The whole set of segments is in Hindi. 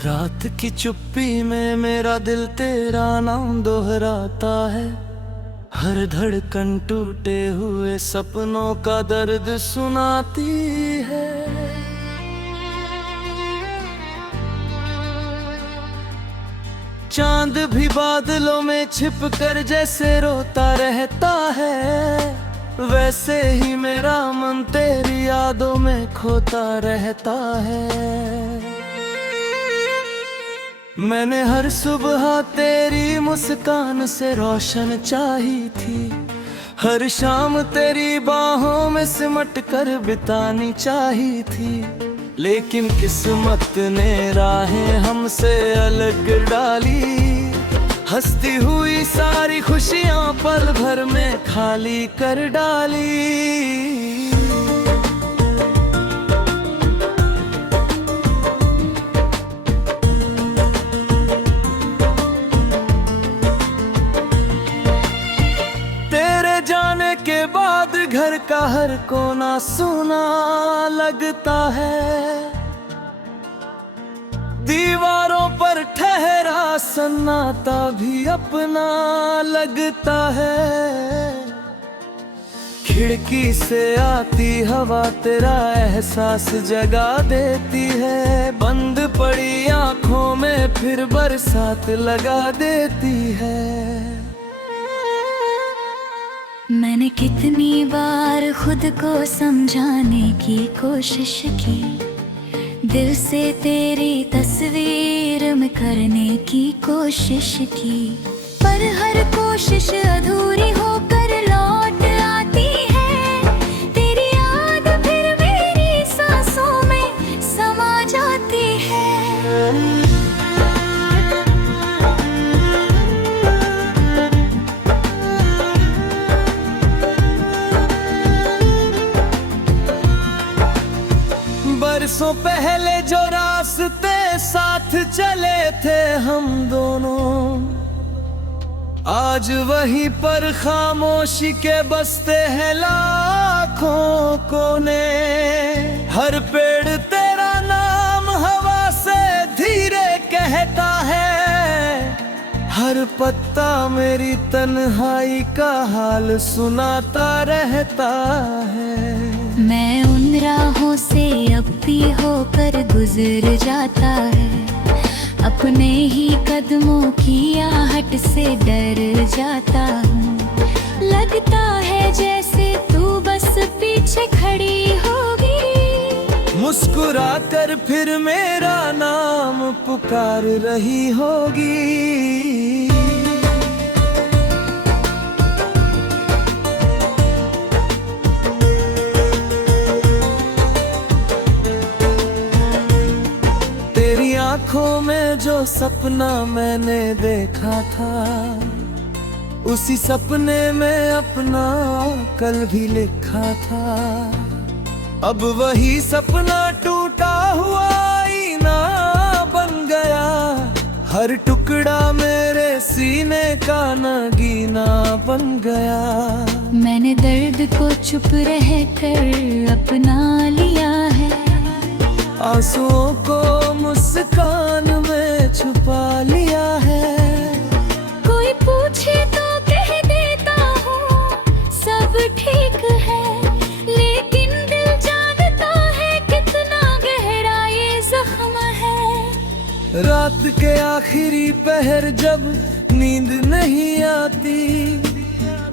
रात की चुप्पी में मेरा दिल तेरा नाम दोहराता है। हर धड़कन टूटे हुए सपनों का दर्द सुनाती है। चांद भी बादलों में छिप कर जैसे रोता रहता है, वैसे ही मेरा मन तेरी यादों में खोता रहता है। मैंने हर सुबह तेरी मुस्कान से रोशन चाही थी, हर शाम तेरी बाहों में सिमट कर बितानी चाही थी। लेकिन किस्मत ने राहें हमसे अलग डाली, हंसती हुई सारी खुशियां पल भर में खाली कर डाली। जाने के बाद घर का हर कोना सुना लगता है, दीवारों पर ठहरा सन्नाटा भी अपना लगता है। खिड़की से आती हवा तेरा एहसास जगा देती है, बंद पड़ी आंखों में फिर बरसात लगा देती है। मैंने कितनी बार खुद को समझाने की कोशिश की, दिल से तेरी तस्वीर में करने की कोशिश की, पर हर कोशिश अधूरी होकर लौट आती है। तेरी याद फिर मेरी सांसों में समा जाती है। बरसों पहले जो रास्ते साथ चले थे हम दोनों, आज वहीं पर खामोशी के बसते हैं लाखों कोने। हर पेड़ तेरा नाम हवा से धीरे कहता है, हर पत्ता मेरी तन्हाई का हाल सुनाता रहता है। मैं उन राहों से अब भी होकर गुजर जाता है, अपने ही कदमों की आहट से डर जाता हूँ। लगता है जैसे तू बस पीछे खड़ी होगी, मुस्कुरा कर फिर मेरा नाम पुकार रही होगी। आँखों में जो सपना मैंने देखा था, उसी सपने में अपना कल भी लिखा था। अब वही सपना टूटा हुआ आईना बन गया, हर टुकड़ा मेरे सीने का नगीना बन गया। मैंने दर्द को चुप रह कर अपना लिया है, आंसुओं को मुस्कान में छुपा लिया है। कोई पूछे तो कह देता हूँ सब ठीक है, लेकिन दिल जानता है कितना गहरा ये जख्म है। रात के आखिरी पहर जब नींद नहीं आती,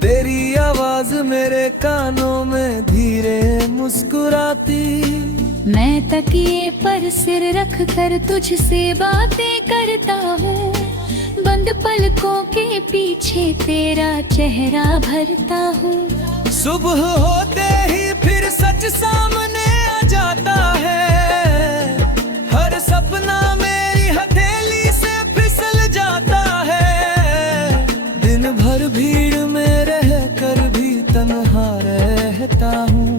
तेरी आवाज मेरे कानों में धीरे मुस्कुराती। मैं तकिए पर सिर रख कर तुझसे बातें करता हूँ, बंद पलकों के पीछे तेरा चेहरा भरता हूँ। सुबह होते ही फिर सच सामने आ जाता है, हर सपना मेरी हथेली से फिसल जाता है। दिन भर भीड़ में रह कर भी तन्हा रहता हूँ,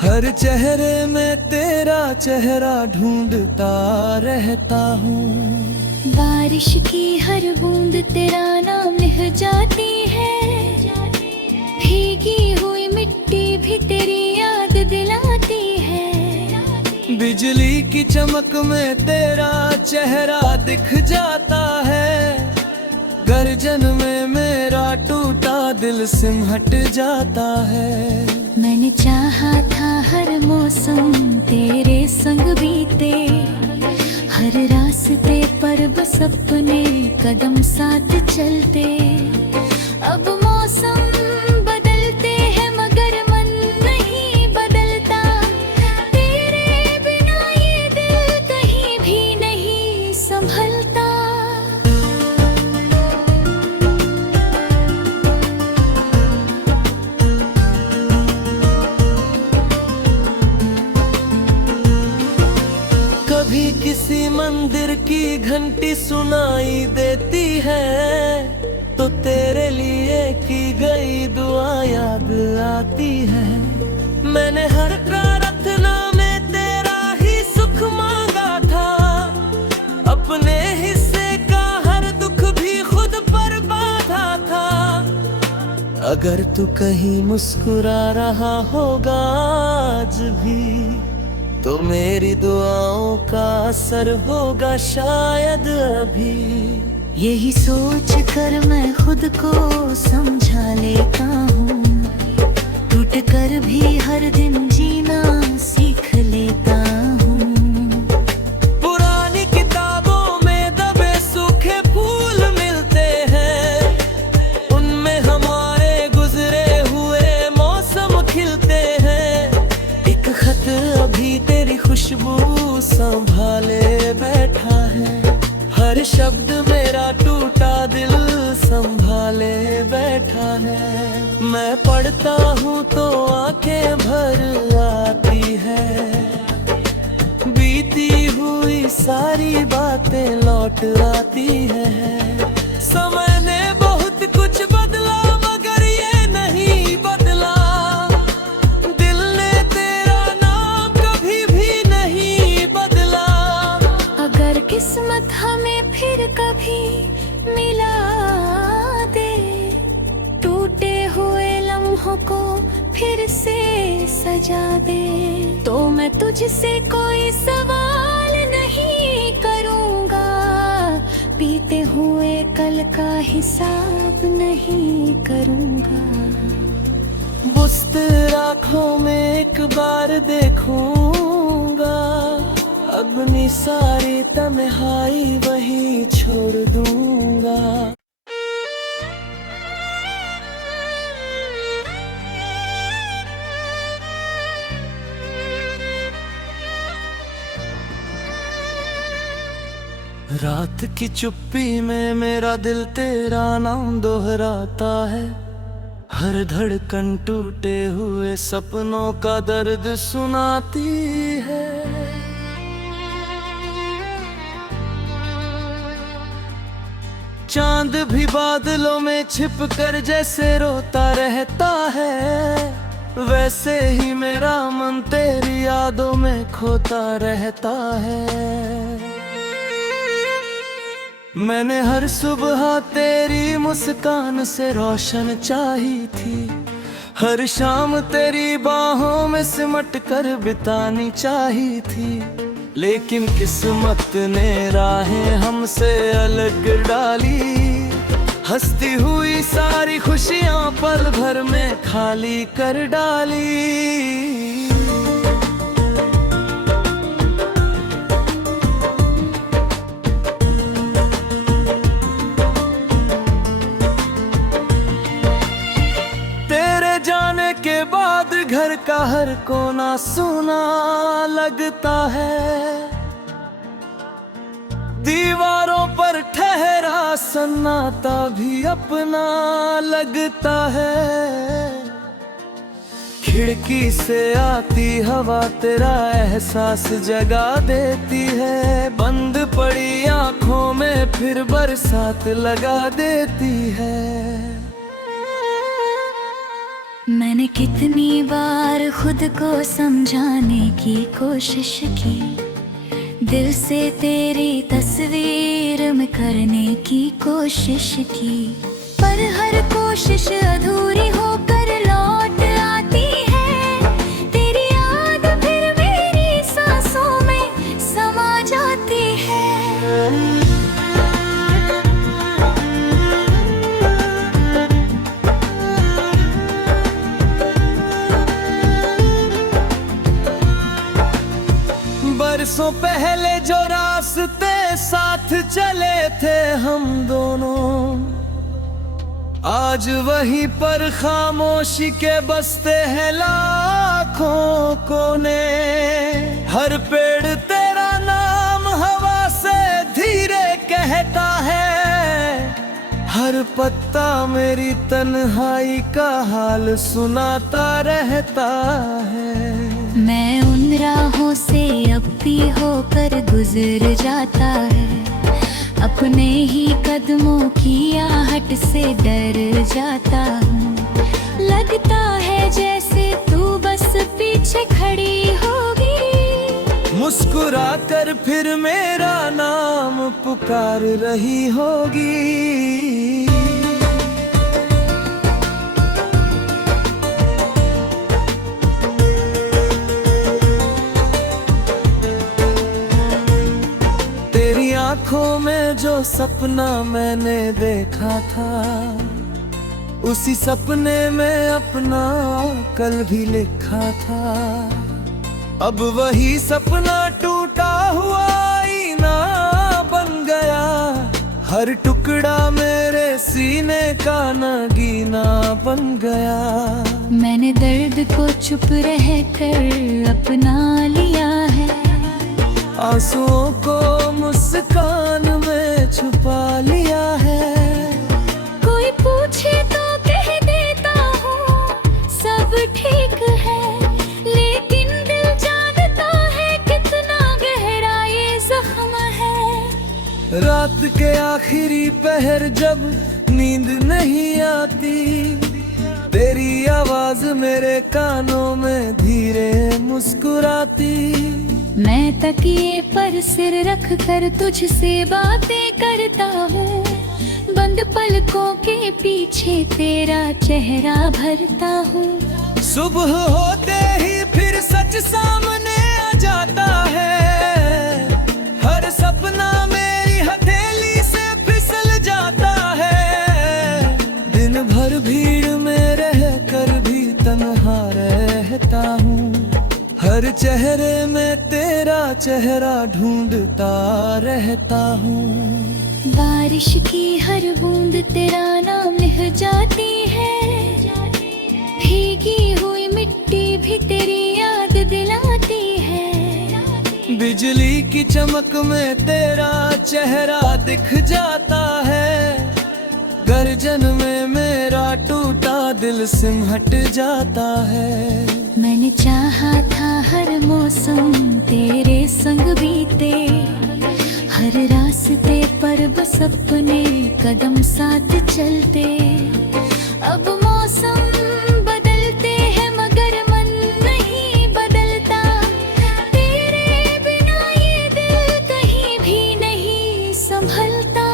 हर चेहरे में तेरा चेहरा ढूंढता रहता हूँ। बारिश की हर बूंद तेरा नाम लिख जाती है, भीगी हुई मिट्टी भी तेरी याद दिलाती है। बिजली की चमक में तेरा चेहरा दिख जाता है, गर्जन में मेरा टूटा दिल सिमट जाता है। मैंने चाहा था हर मौसम तेरे संग बीते, हर रास्ते पर बस अपने कदम साथ चलते। अब मौसम बदलते हैं मगर मन नहीं बदलता, तेरे बिना ये दिल कहीं भी नहीं संभलता। कभी किसी मंदिर की घंटी सुनाई देती है, तो तेरे लिए की गई दुआ याद आती है। मैंने हर प्रार्थना में तेरा ही सुख मांगा था, अपने हिस्से का हर दुख भी खुद पर बांधा था। अगर तू कहीं मुस्कुरा रहा होगा आज भी, तो मेरी दुआओं का असर होगा शायद अभी। यही सोच कर मैं खुद को समझा लेता हूँ, टूट कर भी हर दिन जीना सीख लेता हूँ। पुरानी किताबों में दबे सूखे फूल मिलते हैं, उनमें हमारे गुजरे हुए मौसम खिलते हैं। एक खत अभी तेरी खुशबू संभाले बैठा है, हर शब्द मेरा टूटा दिल संभाले बैठा है। मैं पढ़ता हूँ तो आंखें भर आती है, बीती हुई सारी बातें लौट आती है। समय ने बहुत कुछ बदला मगर ये नहीं बदला, दिल ने तेरा नाम कभी भी नहीं बदला। अगर किस्मत हमें फिर कभी मिला दे, टूटे हुए लम्हों को फिर से सजा दे, तो मैं तुझसे कोई सवाल नहीं करूँगा, बीते हुए कल का हिसाब नहीं करूँगा। बस तेरी आँखों में एक बार देखूंगा, अपनी सारी तन्हाई वही छोड़ दूंगा। रात की चुप्पी में मेरा दिल तेरा नाम दोहराता है, हर धड़कन टूटे हुए सपनों का दर्द सुनाती है। चांद भी बादलों में छिप कर जैसे रोता रहता है, वैसे ही मेरा मन तेरी यादों में खोता रहता है। मैंने हर सुबह तेरी मुस्कान से रोशन चाही थी, हर शाम तेरी बाहों में सिमट कर बितानी चाही थी। लेकिन किस्मत ने राहें हमसे अलग डाली, हंसती हुई सारी खुशियां पल भर में खाली कर डाली। के बाद घर का हर कोना सुना लगता है, दीवारों पर ठहरा सन्नाटा भी अपना लगता है। खिड़की से आती हवा तेरा एहसास जगा देती है, बंद पड़ी आंखों में फिर बरसात लगा देती है। मैंने कितनी बार खुद को समझाने की कोशिश की, दिल से तेरी तस्वीर में करने की कोशिश की, पर हर कोशिश अधूरी होकर लौट आती है। तेरी याद फिर मेरी सांसों में जो रास्ते साथ चले थे हम दोनों, आज वहीं पर खामोशी के बसते हैं लाखों कोने। हर पेड़ तेरा नाम हवा से धीरे कहता है, हर पत्ता मेरी तन्हाई का हाल सुनाता रहता है। मैं उन राहों से अब भी होकर गुजर जाता है, अपने ही कदमों की आहट से डर जाता हूँ। लगता है जैसे तू बस पीछे खड़ी होगी, मुस्कुरा कर फिर मेरा नाम पुकार रही होगी। तेरी आंखों में जो सपना मैंने देखा था, उसी सपने में अपना कल भी लिखा था। अब वही सपना टूटा हुआ आईना बन गया, हर टुकड़ा मेरे सीने का नगीना बन गया। मैंने दर्द को चुप रह कर अपना लिया है, आंसुओं को मुस्कान में छुपा लिया है। कोई पूछे तो कह देता हूँ सब ठीक है, लेकिन दिल जानता है कितना गहरा ये जख्म है। रात के आखिरी पहर जब नींद नहीं आती, तेरी आवाज मेरे कानों में धीरे मुस्कुराती। मैं तकिए पर सिर रख कर तुझसे बातें करता हूँ, बंद पलकों के पीछे तेरा चेहरा भरता हूँ। सुबह होते ही फिर सच सामने आ जाता है, हर सपना मेरी हथेली से फिसल जाता है। दिन भर भीड़ में रह कर भी तन्हा रहता हूँ, हर चेहरे में तेरा चेहरा ढूंढता रहता हूँ। बारिश की हर बूंद तेरा नाम लिख जाती है, भीगी हुई मिट्टी भी तेरी याद दिलाती है। बिजली की चमक में तेरा चेहरा दिख जाता है, गर्जन में मेरा टूटा दिल सिमट जाता है। मैंने चाहा था हर मौसम तेरे संग बीते, हर रास्ते पर बस अपने कदम साथ चलते। अब मौसम बदलते हैं मगर मन नहीं बदलता, तेरे बिना ये दिल कहीं भी नहीं संभलता।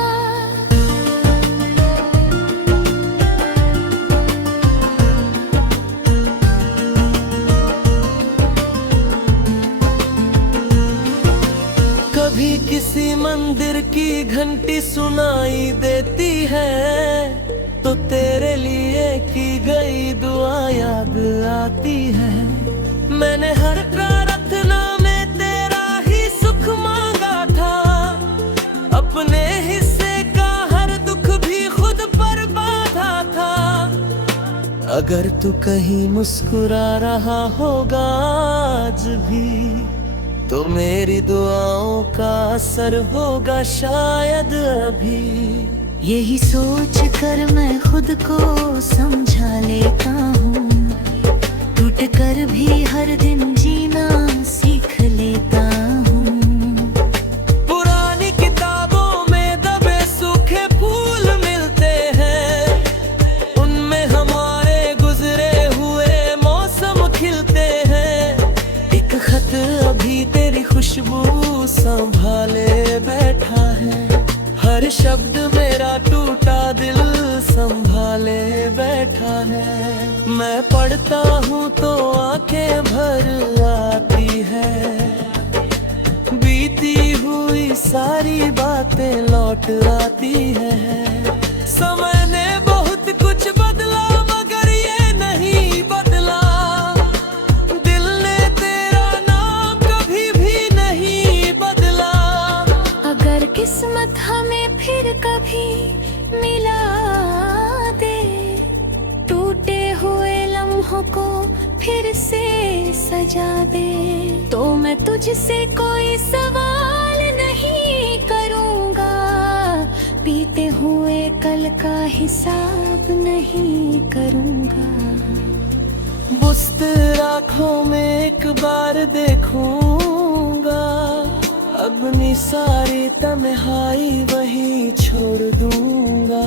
कभी किसी मंदिर की घंटी सुनाई देती है, तो तेरे लिए की गई दुआ याद आती है। मैंने हर प्रार्थना में तेरा ही सुख मांगा था, अपने हिस्से का हर दुख भी खुद पर बांधा था। अगर तू कहीं मुस्कुरा रहा होगा आज भी, तो मेरी दुआओं का असर होगा शायद अभी। यही सोच कर मैं खुद को समझा लेता हूँ, टूट कर भी हर दिन जीना सीख लेता हूँ। पुरानी किताबों में दबे सूखे फूल मिलते हैं, उनमें हमारे गुजरे हुए मौसम खिलते हैं। एक खत अभी तेरी खुशबू संभाले बैठा है, हर शब्द मेरा टूटा दिल संभाले बैठा है। मैं पढ़ता हूँ तो आंखें भर आती है, बीती हुई सारी बातें लौट आती है। समय ने बहुत कुछ बदला मगर ये नहीं बदला, दिल ने तेरा नाम कभी भी नहीं बदला। को फिर से सजा दे, तो मैं तुझसे कोई सवाल नहीं करूँगा, बीते हुए कल का हिसाब नहीं करूँगा। बुस्त आँखों में एक बार देखूंगा, अपनी सारी तन्हाई वहीं छोड़ दूंगा।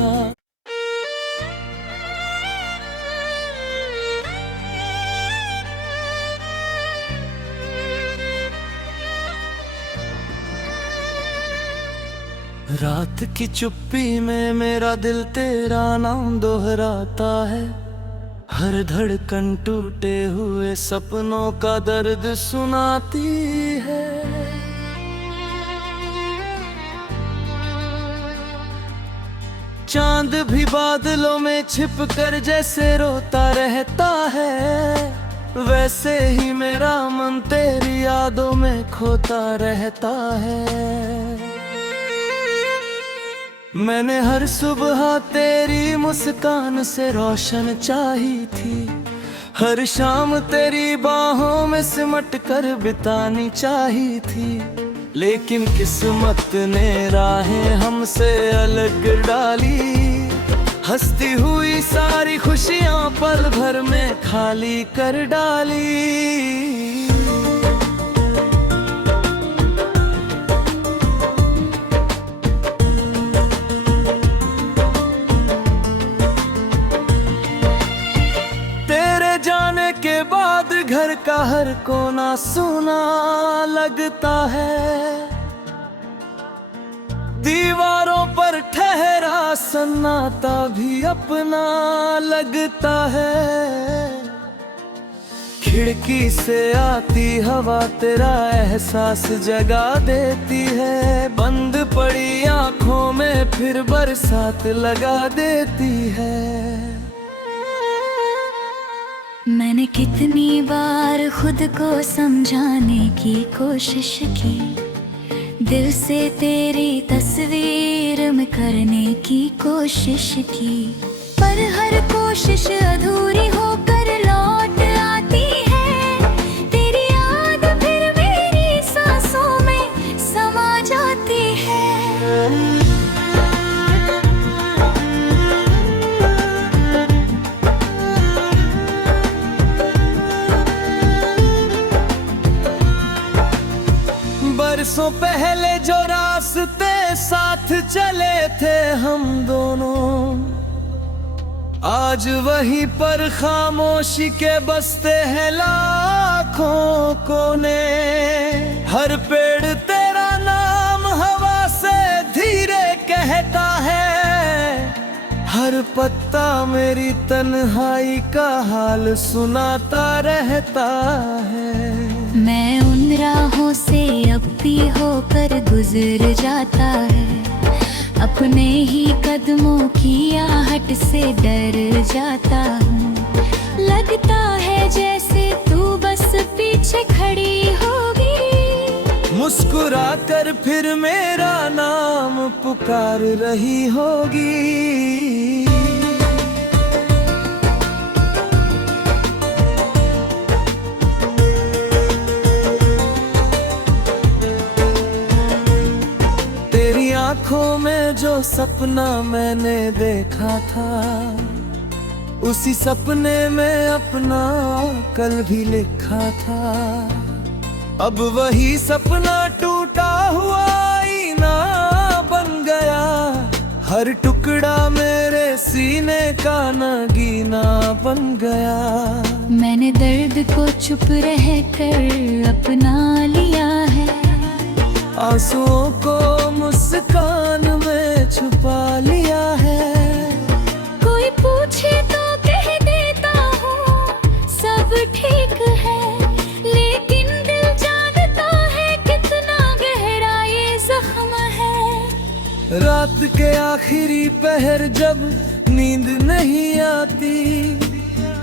रात की चुप्पी में मेरा दिल तेरा नाम दोहराता है, हर धड़कन टूटे हुए सपनों का दर्द सुनाती है। चांद भी बादलों में छिप कर जैसे रोता रहता है, वैसे ही मेरा मन तेरी यादों में खोता रहता है। मैंने हर सुबह तेरी मुस्कान से रोशन चाही थी, हर शाम तेरी बाहों में सिमट कर बितानी चाही थी, लेकिन किस्मत ने राहें हमसे अलग डाली, हंसती हुई सारी खुशियां पल भर में खाली कर डाली। के बाद घर का हर कोना सुना लगता है, दीवारों पर ठहरा सन्नाटा भी अपना लगता है। खिड़की से आती हवा तेरा एहसास जगा देती है, बंद पड़ी आंखों में फिर बरसात लगा देती है। मैंने कितनी बार खुद को समझाने की कोशिश की, दिल से तेरी तस्वीर में करने की कोशिश की, पर हर कोशिश अधूरी होकर लौट आती है। तेरी याद फिर मेरी सांसों में समा जाती है। बरसों पहले जो रास्ते साथ चले थे हम दोनों, आज वहीं पर खामोशी के बसते हैं लाखों कोने। हर पेड़ तेरा नाम हवा से धीरे कहता है, हर पत्ता मेरी तन्हाई का हाल सुनाता रहता है। मैं उन राहों से अब भी होकर गुजर जाता है, अपने ही कदमों की आहट से डर जाता हूँ। लगता है जैसे तू बस पीछे खड़ी होगी, मुस्कुरा कर फिर मेरा नाम पुकार रही होगी। आँखों में जो सपना मैंने देखा था, उसी सपने में अपना कल भी लिखा था। अब वही सपना टूटा हुआ आईना बन गया, हर टुकड़ा मेरे सीने का नगीना बन गया। मैंने दर्द को चुप रह कर अपना लिया है, आंसुओं को मुस्कान में छुपा लिया है। कोई पूछे तो कह देता हूँ सब ठीक है, लेकिन दिल जानता है कितना गहरा ये जख्म है। रात के आखिरी पहर जब नींद नहीं आती,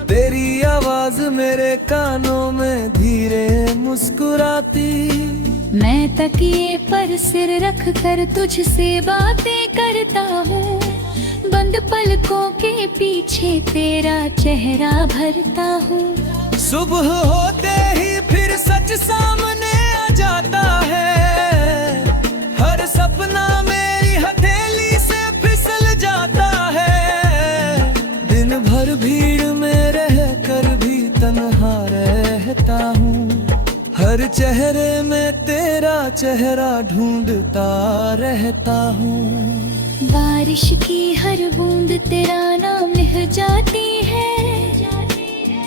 तेरी आवाज मेरे कानों में धीरे मुस्कुराती। मैं तकिए पर सिर रख कर तुझसे बातें करता हूँ, बंद पलकों पलकों के पीछे तेरा चेहरा भरता हूँ। सुबह होते ही फिर सच सामने आ जाता है, हर सपना मेरी हथेली से फिसल जाता है। दिन भर भीड़ में रह कर भी तन्हा रहता हूँ, हर चेहरे में तेरा चेहरा ढूंढता रहता हूँ। बारिश की हर बूंद तेरा नाम लिख जाती है,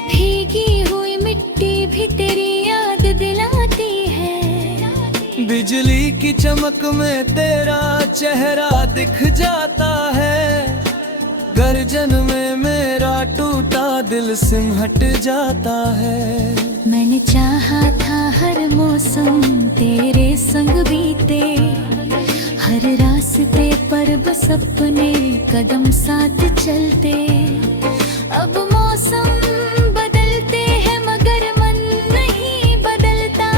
भीगी हुई मिट्टी भी तेरी याद दिलाती है। बिजली की चमक में तेरा चेहरा दिख जाता है, गर्जन में मेरा टूटा दिल सिमट जाता है। मैंने चाहा था हर मौसम तेरे संग बीते, हर रास्ते पर बस अपने कदम साथ चलते। अब मौसम बदलते हैं मगर मन नहीं बदलता,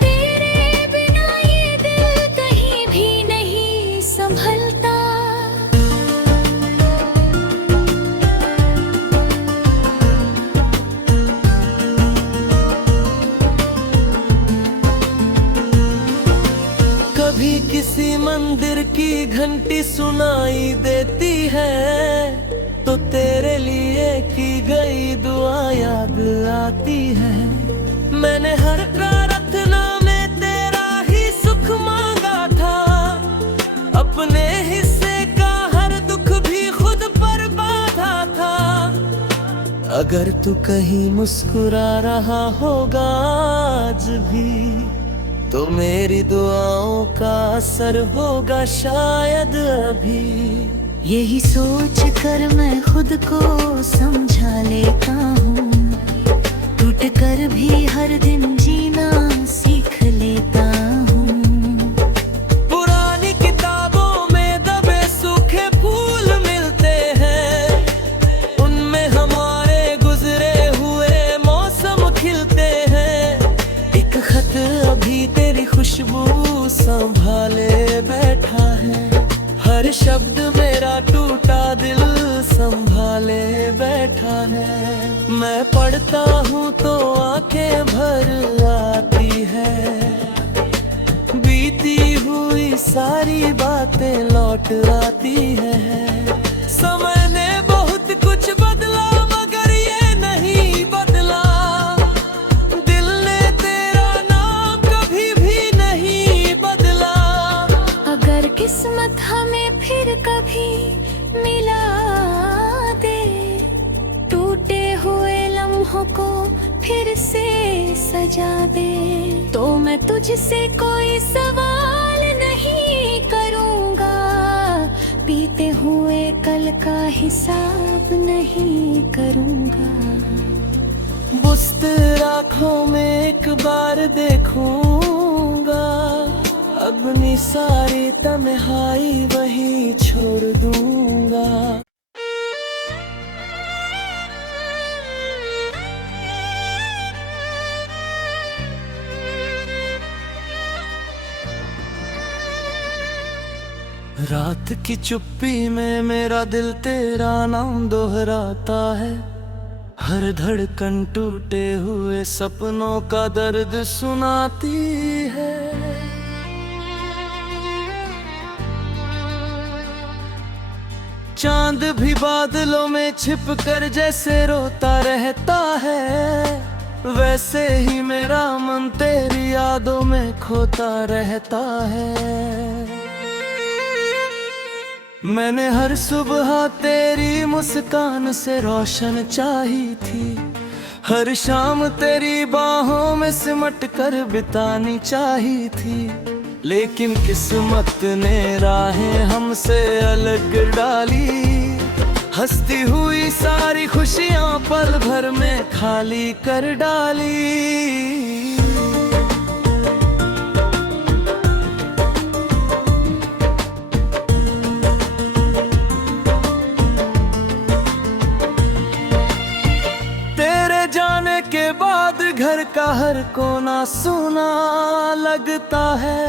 तेरे बिना ये दिल कहीं भी नहीं संभलता। कभी किसी मंदिर की घंटी सुनाई देती है, तो तेरे लिए की गई दुआ याद आती है। मैंने हर प्रार्थना में तेरा ही सुख मांगा था, अपने हिस्से का हर दुख भी खुद पर बांधा था। अगर तू कहीं मुस्कुरा रहा होगा आज भी, तो मेरी दुआओं का असर होगा शायद अभी। यही सोच कर मैं खुद को समझा लेता हूँ, टूट कर भी हर दिन जीना सीख लेता हूँ। पुरानी किताबों में दबे सूखे फूल मिलते हैं, उनमें हमारे गुजरे हुए मौसम खिलते हैं। एक खत अभी तेरी खुशबू संभाले बैठा है, हर शब्द मेरा टूटा दिल संभाले बैठा है। मैं पढ़ता हूँ तो आंखें भर आती है, बीती हुई सारी बातें लौट आती है। समय ने बहुत कुछ बदला मगर ये नहीं बदला, दिल ने तेरा नाम कभी भी नहीं बदला। अगर किस्मत हमें फिर कभी मिला दे, टूटे हुए लम्हों को फिर से सजा दे, तो मैं तुझसे कोई सवाल नहीं करूँगा, बीते हुए कल का हिसाब नहीं करूँगा। बुस्त आँखों में एक बार देखूंगा, अपनी सारी तन्हाई वहीं छोड़ दूंगा। रात की चुप्पी में मेरा दिल तेरा नाम दोहराता है, हर धड़कन टूटे हुए सपनों का दर्द सुनाती है। चांद भी बादलों में छिप कर जैसे रोता रहता है, वैसे ही मेरा मन तेरी यादों में खोता रहता है। मैंने हर सुबह तेरी मुस्कान से रोशन चाही थी, हर शाम तेरी बाहों में सिमट कर बितानी चाही थी। लेकिन किस्मत ने राहें हमसे अलग डाली, हंसती हुई सारी खुशियां पल भर में खाली कर डाली। के बाद घर का हर कोना सूना लगता है,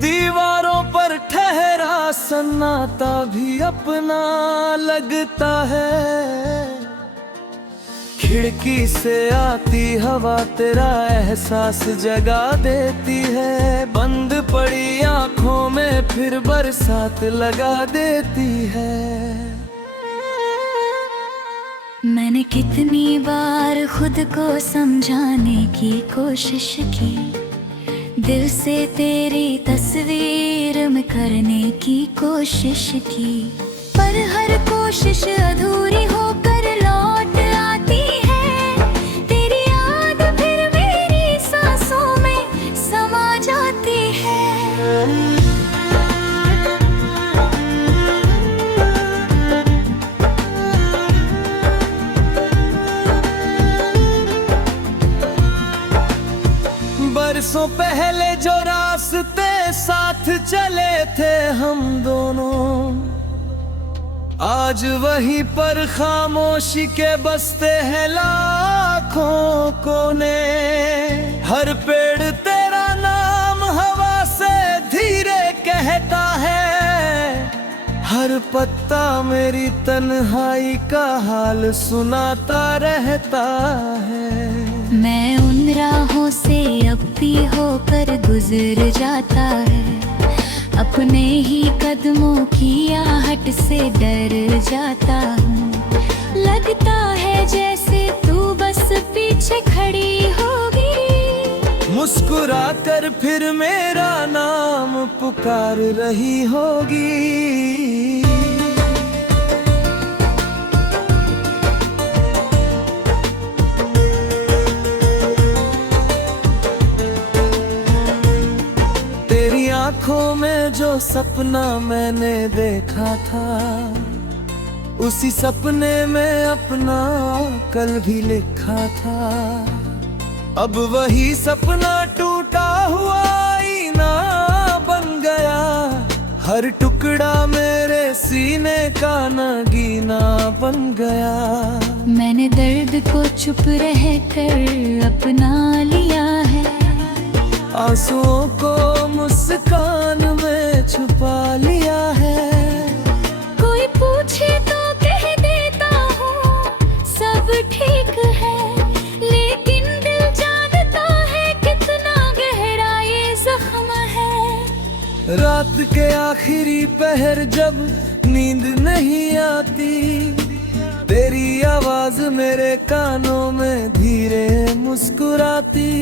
दीवारों पर ठहरा सन्नाटा भी अपना लगता है। खिड़की से आती हवा तेरा एहसास जगा देती है। बंद पड़ी आंखों में फिर बरसात लगा देती है। मैंने कितनी बार खुद को समझाने की कोशिश की, दिल से तेरी तस्वीर में करने की कोशिश की, पर हर कोशिश अधूरी होकर लौट आती है। तेरी याद फिर मेरी सांसों में समा जाती है। बरसों पहले जो रास्ते साथ चले थे हम दोनों, आज वहीं पर खामोशी के बसते हैं लाखों कोने। हर पेड़ तेरा नाम हवा से धीरे कहता है, हर पत्ता मेरी तन्हाई का हाल सुनाता रहता है। मैं उन राहों से अब भी होकर गुजर जाता है, अपने ही कदमों की आहट से डर जाता हूँ। लगता है जैसे तू बस पीछे खड़ी होगी, मुस्कुरा कर फिर मेरा नाम पुकार रही होगी। आँखों में जो सपना मैंने देखा था, उसी सपने में अपना कल भी लिखा था। अब वही सपना टूटा हुआ आईना बन गया, हर टुकड़ा मेरे सीने का नगीना बन गया। मैंने दर्द को चुप रह कर अपना लिया है, आंसुओं को मुस्कान में छुपा लिया है। कोई पूछे तो कह देता हूँ सब ठीक है, लेकिन दिल जानता है कितना गहरा ये जख्म है। रात के आखिरी पहर जब नींद नहीं आती, तेरी आवाज मेरे कानों में धीरे मुस्कुराती।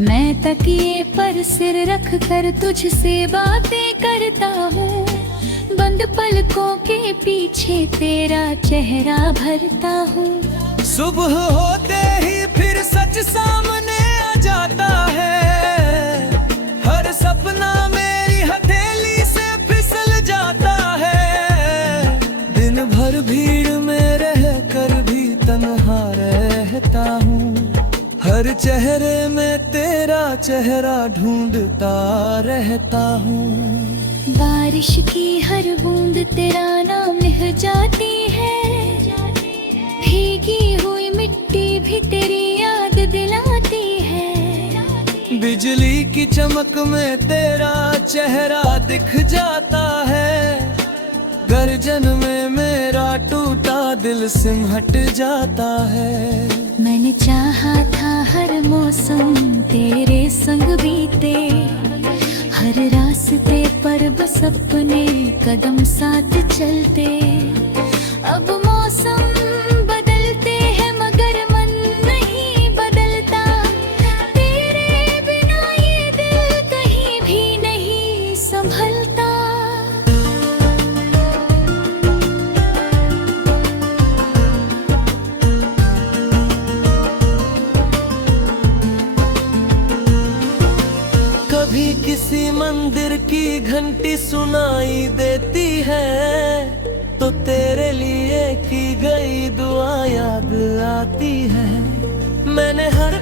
मैं तकिए पर सिर रख कर तुझसे बातें करता हूँ, बंद पलकों के पीछे तेरा चेहरा भरता हूँ। सुबह होते ही फिर सच सामने आ जाता है, हर सपना मेरी हथेली से फिसल जाता है। दिन भर भीड़ में रह कर भी तन्हा रहता हूँ, हर चेहरे में तेरा चेहरा ढूंढता रहता हूँ। बारिश की हर बूंद तेरा नाम लिख जाती है, भीगी हुई मिट्टी भी तेरी याद दिलाती है। बिजली की चमक में तेरा चेहरा दिख जाता है, गर्जन में मेरा टूटा दिल सिमट जाता है। मैंने चाहा था हर मौसम तेरे संग बीते, हर रास्ते पर बस अपने कदम साथ चलते। अब मौसम बदलते हैं मगर मन नहीं बदलता, तेरे बिना ये दिल कहीं भी नहीं संभलता। कभी किसी मंदिर की घंटी सुनाई देती है, तो तेरे लिए की गई दुआ याद आती है। मैंने हर